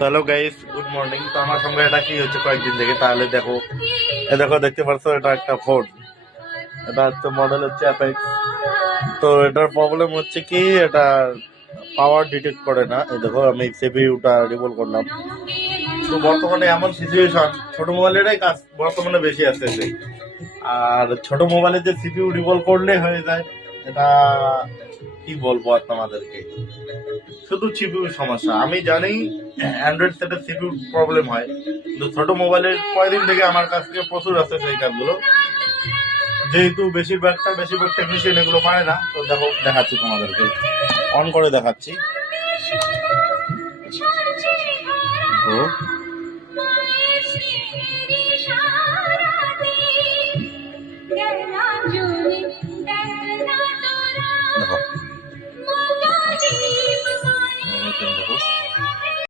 Hello guys, good morning. তো আমার সঙ্গে এটা কি হচ্ছে কয়েকদিন থেকে, তাহলে দেখো, দেখো দেখতে পাচ্ছ, এটা একটা ফোন। এটা হচ্ছে মডেল হচ্ছে অ্যাপেক্স। তো এটার প্রবলেম হচ্ছে কি, এটা পাওয়ার ডিটেক্ট করে না। এই দেখো, আমি সিপিইউটা রিভল করলাম। তো বর্তমানে এমন সিচুয়েশন, ছোট মোবাইলেরই কাজ বর্তমানে বেশি আসতেছে। আর ছোট মোবাইলে যে সিপিইউ রিভল করলে হয়ে যায়, এটা কি বলবো আর তোমাদেরকে। শুধু সিপিইউ সমস্যা আমি জানি। অ্যান্ড্রয়েড সেটের সিপিইউ প্রবলেম হয়, কিন্তু ছোট মোবাইলের কয়দিন থেকে আমার কাছ থেকে প্রচুর আছে সেই কাজগুলো। যেহেতু বেশিরভাগ টেকনিশিয়ান এগুলো পারে না, তো দেখো দেখাচ্ছি তোমাদেরকে, অন করে দেখাচ্ছি। তো